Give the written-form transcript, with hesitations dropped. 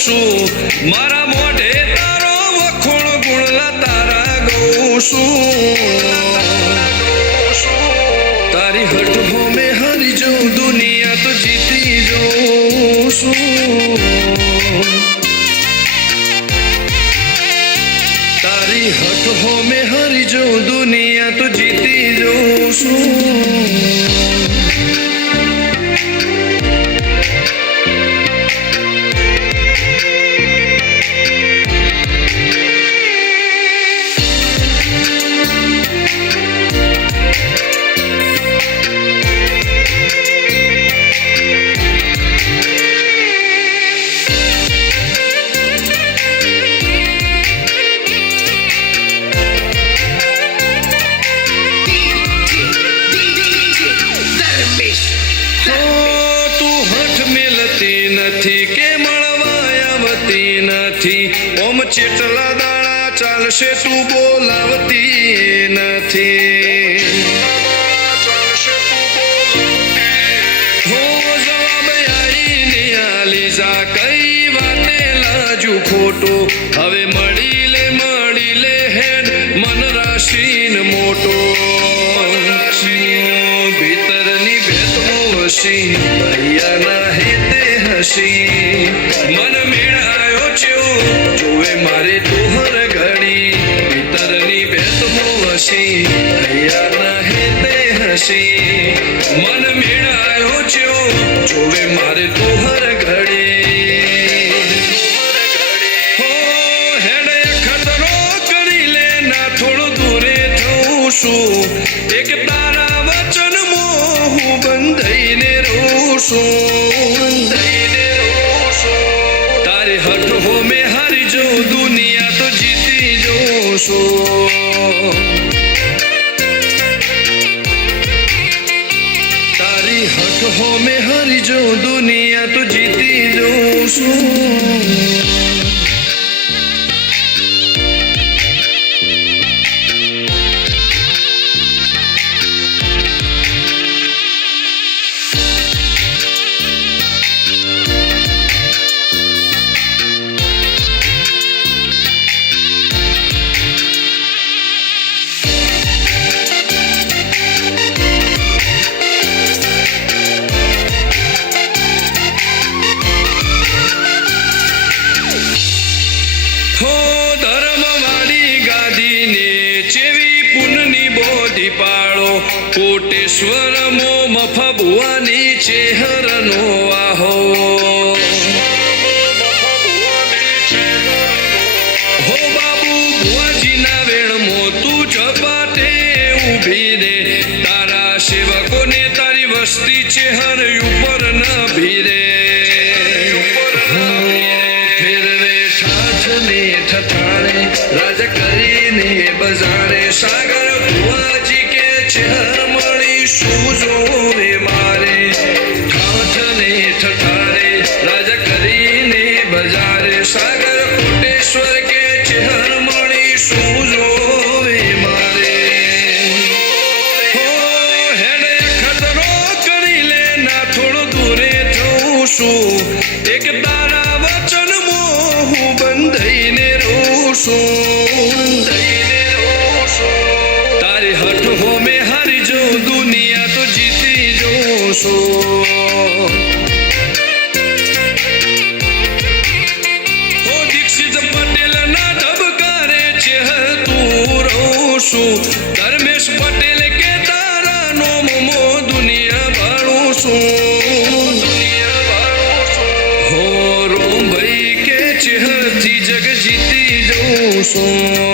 છું, મારા મોઢે તારો વખોણ ગુણલા તારા ગઉં છું। તારી હઠ હોમે હારી જાઉં, દુનિયા તો જીતી જાઉં છું। તારી હઠ હોમે હારી જાઉં, દુનિયા તો જીતી જાઉં છું। નથી કે મળવા આવતી નથી, ઓમ ચેટલા દાડા ચાલશે તું બોલાવતી નથી। હો જવાબ આઈને આલી જા, કઈ વાતે લાજુ ખોટો, હવે મળી લે હેડ મન રાશિન મોટો। ભીતરની ભેટમાં વસી ભૈયાના હેતે મન મેળાયો છો, જોવે મારે તોહર ઘડી, ભીતરની ભેટમાં વસી ભૈયાના હેતે હસી। મન મેળાયો છો, જોવે મારે તોહર ઘડી। હો હેડે ખતરો કરી લે ના, થોડો દૂરે થઉં છું, એક તારા વચનમાં હું બંધાઈને રહું છું। તારે હઠ હોમે હારી જાઉં, દુનિયા તો જીતી જાઉં છું। તારી હઠ હોમે હારી જાઉં, દુનિયા તો જીતી જાઉં છું। કોટેશ્વર મો મફા ભુવાની ચેહરનો આહો, હો બાબુ ભુવાજીના વેણમો તું ઝપાટે ઊભી રે, તારા સેવકોને તારી વસ્તી ચેહર ઉપર ન ભીરે। ફેરવે ઠાઠને ઠઠાણે રાજ કરીને બજારે, સાગર ભુવાજી કે ચેહર શું જોવે મારે, ઠાઠને ઠઠારે રાજ કરીને બજારે, સાગર કોટેશ્વર કે ચેહર મળી શું જોવે મારે। હો હેડે ખતરો કરી લે ના, થોડો દૂરે થઉં છું, એક તારા વચનમાં હું બંધાઈને રહું છું। તારી હઠ હોમે હારી જાઉં, દુનિયા તો જીતી જાઉં છું। હો દીક્ષિત પટેલ ના ધબકારે ચેહર તું રહું છું, ધર્મેશ પટેલ કે તારા નોમો દુનિયા ભાળું છું। હો રોમ ભાઈ કે ચેહર થી જગ જીતી જાઉં છું।